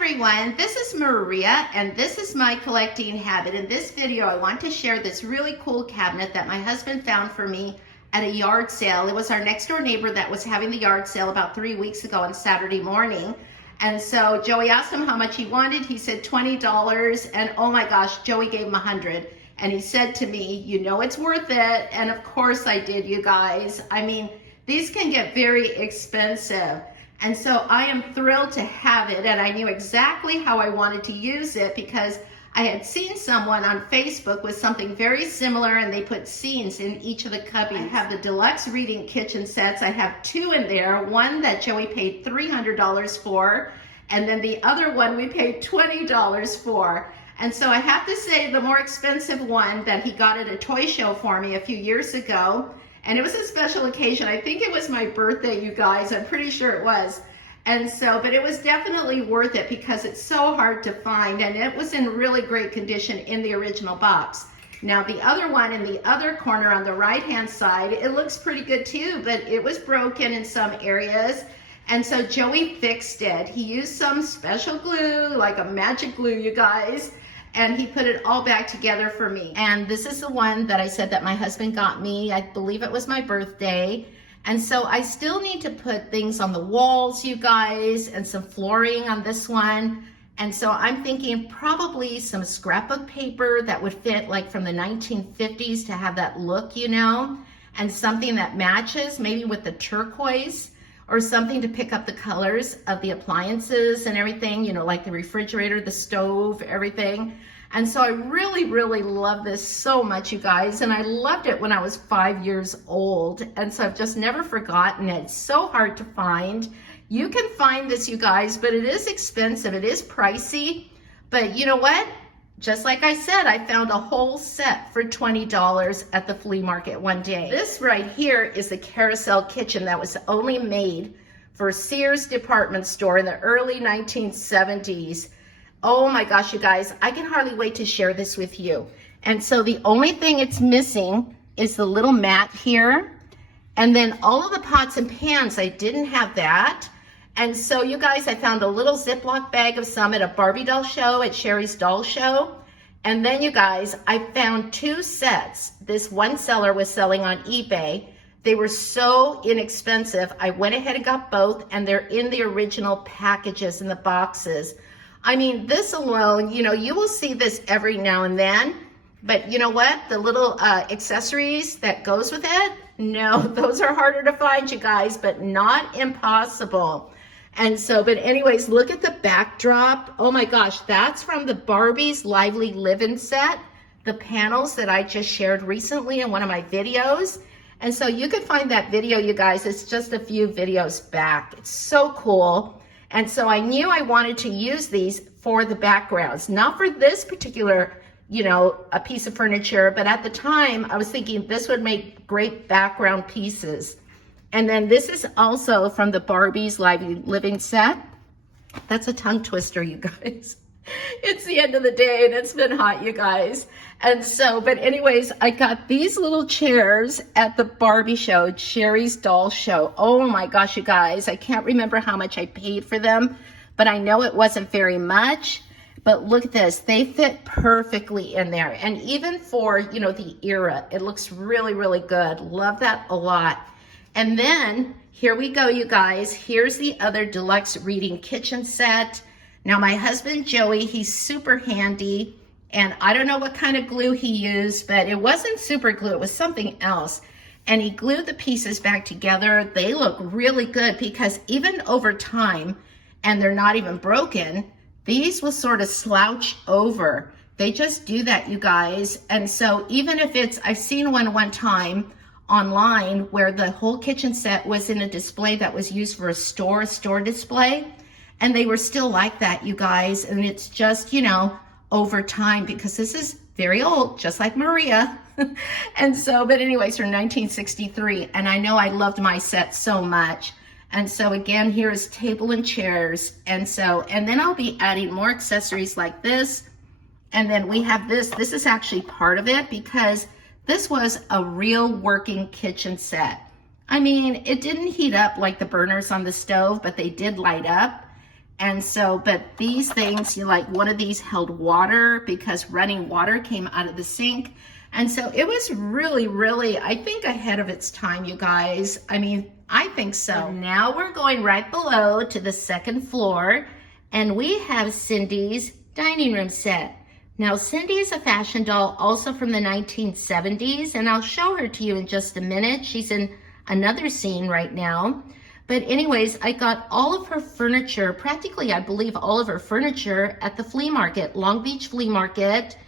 everyone, this is Maria and this is my collecting habit. In this video I want to share this really cool cabinet that my husband found for me at a yard sale. It was our next door neighbor that was having the yard sale about 3 weeks ago on Saturday morning. And so Joey asked him how much he wanted. He said $20, and oh my gosh, Joey gave him $100. And he said to me, you know it's worth it. And of course I did, you guys. I mean, these can get very expensive. And so I am thrilled to have it, and I knew exactly how I wanted to use it because I had seen someone on Facebook with something very similar, and they put scenes in each of the cubbies. I have the deluxe reading kitchen sets. I have two in there, one that Joey paid $300 for, and then the other one we paid $20 for. And so I have to say the more expensive one that he got at a toy show for me a few years ago, and it was a special occasion. I think it was my birthday, you guys. I'm pretty sure it was. And so, but it was definitely worth it because it's so hard to find, and it was in really great condition in the original box. Now the other one in the other corner on the right-hand side, it looks pretty good too, but it was broken in some areas. And so Joey fixed it. He used some special glue, like a magic glue, you guys, and he put it all back together for me. And this is the one that I said that my husband got me. I believe it was my birthday. And so I still need to put things on the walls, you guys, and some flooring on this one. And so I'm thinking probably some scrapbook paper that would fit like from the 1950s to have that look, you know, and something that matches maybe with the turquoise, or something to pick up the colors of the appliances and everything, you know, like the refrigerator, the stove, everything. And so I really, really love this so much, you guys. And I loved it when I was 5 years old. And so I've just never forgotten it. It's so hard to find. You can find this, you guys, but it is expensive. It is pricey. But you know what? Just like I said, I found a whole set for $20 at the flea market one day. This right here is the carousel kitchen that was only made for Sears department store in the early 1970s. Oh my gosh, you guys, I can hardly wait to share this with you. And so the only thing it's missing is the little mat here. And then all of the pots and pans, I didn't have that. And so you guys, I found a little Ziploc bag of some at a Barbie doll show, at Sherry's doll show. And then you guys, I found two sets. This one seller was selling on eBay. They were so inexpensive. I went ahead and got both, and they're in the original packages in the boxes. I mean, this alone, you know, you will see this every now and then, but you know what? The little accessories that goes with it, no, those are harder to find, you guys, but not impossible. And so, but anyways, look at the backdrop. Oh my gosh, that's from the Barbie's Lively Living set, the panels that I just shared recently in one of my videos. And so you can find that video, you guys. It's just a few videos back. It's so cool. And so I knew I wanted to use these for the backgrounds, not for this particular, you know, a piece of furniture, but at the time I was thinking this would make great background pieces. And then this is also from the Barbie's Lively Living set. That's a tongue twister, you guys. It's the end of the day and it's been hot, you guys. And so, but anyways, I got these little chairs at the Barbie show, Sherry's doll show. Oh my gosh, you guys, I can't remember how much I paid for them, but I know it wasn't very much. But look at this, they fit perfectly in there. And even for, you know, the era, it looks really, really good. Love that a lot. And then here we go, you guys. Here's the other deluxe reading kitchen set. Now my husband, Joey, he's super handy, and I don't know what kind of glue he used, but it wasn't super glue, it was something else. And he glued the pieces back together. They look really good because even over time, and they're not even broken, these will sort of slouch over. They just do that, you guys. And so even if it's, I've seen one time online where the whole kitchen set was in a display that was used for a store display, and they were still like that, you guys. And it's just, you know, over time, because this is very old, just like Maria. And so, but anyways, from 1963, and I know I loved my set so much. And so again, here is table and chairs. And so, and then I'll be adding more accessories like this. And then we have this is actually part of it because this was a real working kitchen set. I mean, it didn't heat up like the burners on the stove, but they did light up. And so, but these things, you know, like one of these held water because running water came out of the sink. And so it was really, really, I think ahead of its time, you guys. I mean, I think so. And now we're going right below to the second floor, and we have Cindy's dining room set. Now, Cindy is a fashion doll also from the 1970s, and I'll show her to you in just a minute. She's in another scene right now. But anyways, I got all of her furniture, practically I believe all of her furniture at the flea market, Long Beach Flea Market,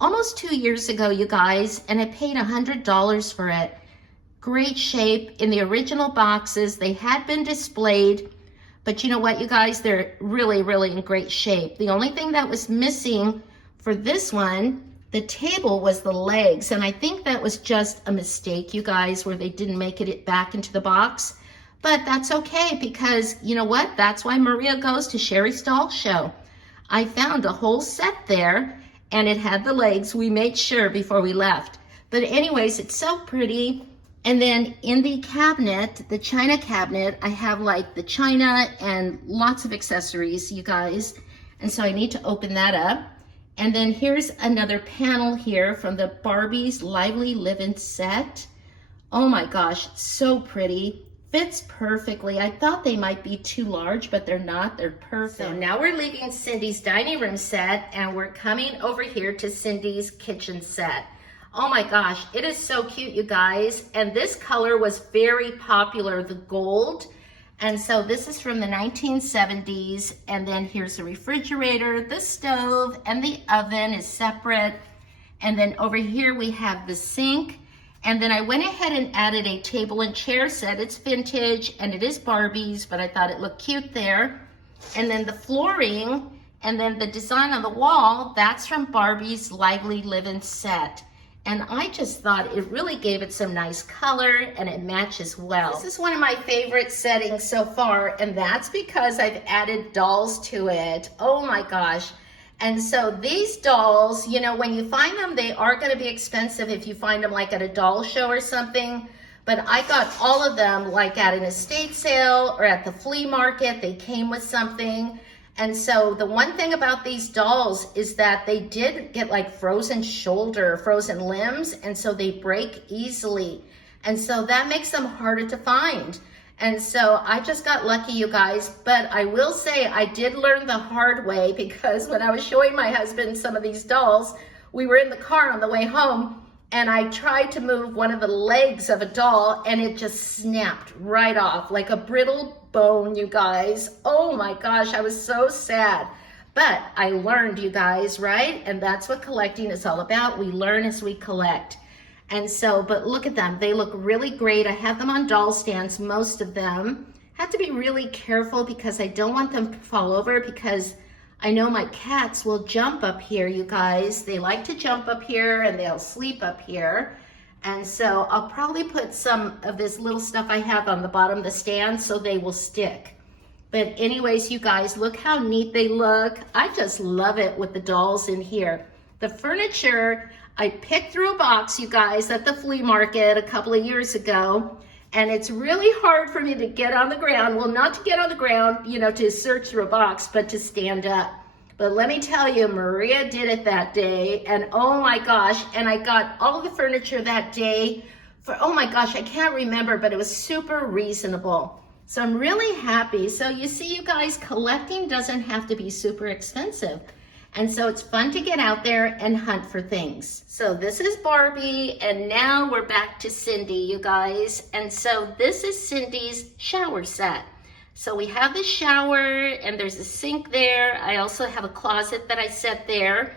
almost 2 years ago, you guys, and I paid $100 for it. Great shape in the original boxes. They had been displayed, but you know what, you guys, they're really, really in great shape. The only thing that was missing for this one, the table, was the legs, and I think that was just a mistake, you guys, where they didn't make it back into the box. But that's okay, because you know what? That's why Maria goes to Sherry's Doll Show. I found a whole set there, and it had the legs. We made sure before we left. But anyways, it's so pretty. And then in the cabinet, the china cabinet, I have like the china and lots of accessories, you guys. And so I need to open that up. And then here's another panel here from the Barbie's Lively Livin' set. Oh my gosh, so pretty. Fits perfectly. I thought they might be too large, but they're not. They're perfect. So now we're leaving Cindy's dining room set, and we're coming over here to Cindy's kitchen set. Oh my gosh, it is so cute, you guys. And this color was very popular, the gold. And so this is from the 1970s. And then here's the refrigerator, the stove, and the oven is separate. And then over here we have the sink. And then I went ahead and added a table and chair set. It's vintage and it is Barbie's, but I thought it looked cute there. And then the flooring, and then the design on the wall, that's from Barbie's Lively Livin' set. And I just thought it really gave it some nice color, and it matches well. This is one of my favorite settings so far, and that's because I've added dolls to it. Oh my gosh. And so these dolls, you know, when you find them, they are going to be expensive if you find them like at a doll show or something. But I got all of them like at an estate sale or at the flea market. They came with something. And so the one thing about these dolls is that they did get like frozen shoulder, frozen limbs, and so they break easily. And so that makes them harder to find. And so I just got lucky, you guys, but I will say I did learn the hard way, because when I was showing my husband some of these dolls, we were in the car on the way home, and I tried to move one of the legs of a doll, and it just snapped right off like a brittle bone, you guys. Oh my gosh, I was so sad. But I learned, you guys, right? And that's what collecting is all about. We learn as we collect. And so, but look at them. They look really great. I have them on doll stands, most of them. Have to be really careful because I don't want them to fall over, because I know my cats will jump up here, you guys. They like to jump up here and they'll sleep up here. And so I'll probably put some of this little stuff I have on the bottom of the stand so they will stick. But anyways, you guys, look how neat they look. I just love it with the dolls in here. The furniture, I picked through a box, you guys, at the flea market a couple of years ago, and it's really hard for me to get on the ground. Well, not to get on the ground, you know, to search through a box, but to stand up. But let me tell you, Maria did it that day, and oh my gosh, and I got all the furniture that day for, oh my gosh, I can't remember, but it was super reasonable. So I'm really happy. So you see, you guys, collecting doesn't have to be super expensive. And so it's fun to get out there and hunt for things. So this is Barbie, and now we're back to Cindy, you guys. And so this is Cindy's shower set. So we have the shower, and there's a sink there. I also have a closet that I set there.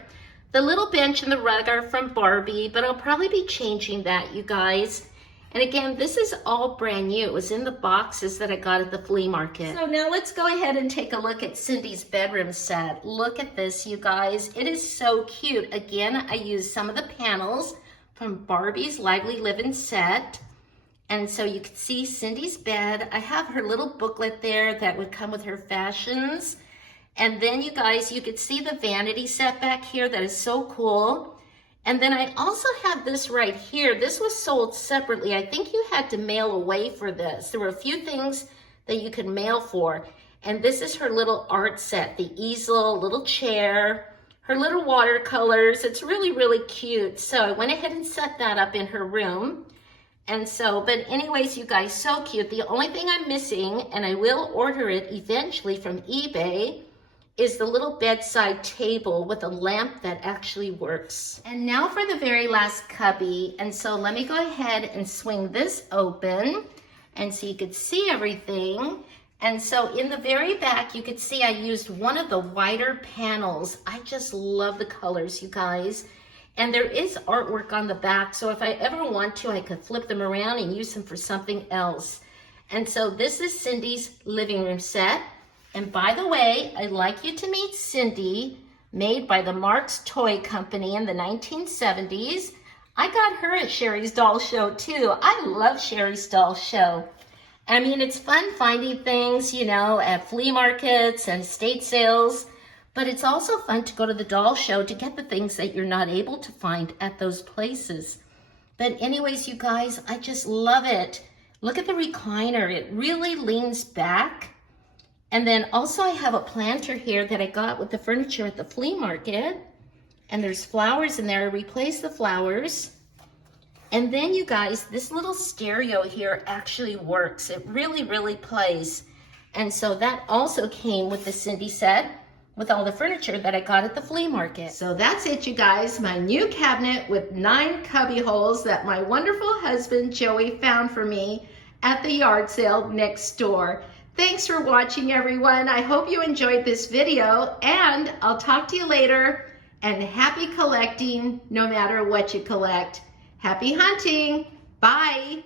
The little bench and the rug are from Barbie, but I'll probably be changing that, you guys. And again, this is all brand new. It was in the boxes that I got at the flea market. So now let's go ahead and take a look at Cindy's bedroom set. Look at this, you guys. It is so cute. Again, I used some of the panels from Barbie's Lively Livin' set. And so you can see Cindy's bed. I have her little booklet there that would come with her fashions. And then you guys, you could see the vanity set back here. That is so cool. And then I also have this right here. This was sold separately. I think you had to mail away for this. There were a few things that you could mail for. And this is her little art set, the easel, little chair, her little watercolors. It's really, really cute. So I went ahead and set that up in her room. And so, but anyways, you guys, so cute. The only thing I'm missing, and I will order it eventually from eBay, is the little bedside table with a lamp that actually works. And now for the very last cubby. And so let me go ahead and swing this open, and so you could see everything. And so in the very back, you could see I used one of the wider panels. I just love the colors, you guys. And there is artwork on the back, so if I ever want to, I could flip them around and use them for something else. And so this is Cindy's living room set. And by the way, I'd like you to meet Cindy, made by the Marx Toy Company in the 1970s. I got her at Sherry's Doll Show too. I love Sherry's Doll Show. I mean, it's fun finding things, you know, at flea markets and estate sales. But it's also fun to go to the doll show to get the things that you're not able to find at those places. But anyways, you guys, I just love it. Look at the recliner. It really leans back. And then also I have a planter here that I got with the furniture at the flea market. And there's flowers in there. I replaced the flowers. And then you guys, this little stereo here actually works. It really, really plays. And so that also came with the Cindy set, with all the furniture that I got at the flea market. So that's it, you guys, my new cabinet with 9 cubby holes that my wonderful husband Joey found for me at the yard sale next door. Thanks for watching, everyone. I hope you enjoyed this video, and I'll talk to you later. And happy collecting, no matter what you collect. Happy hunting. Bye.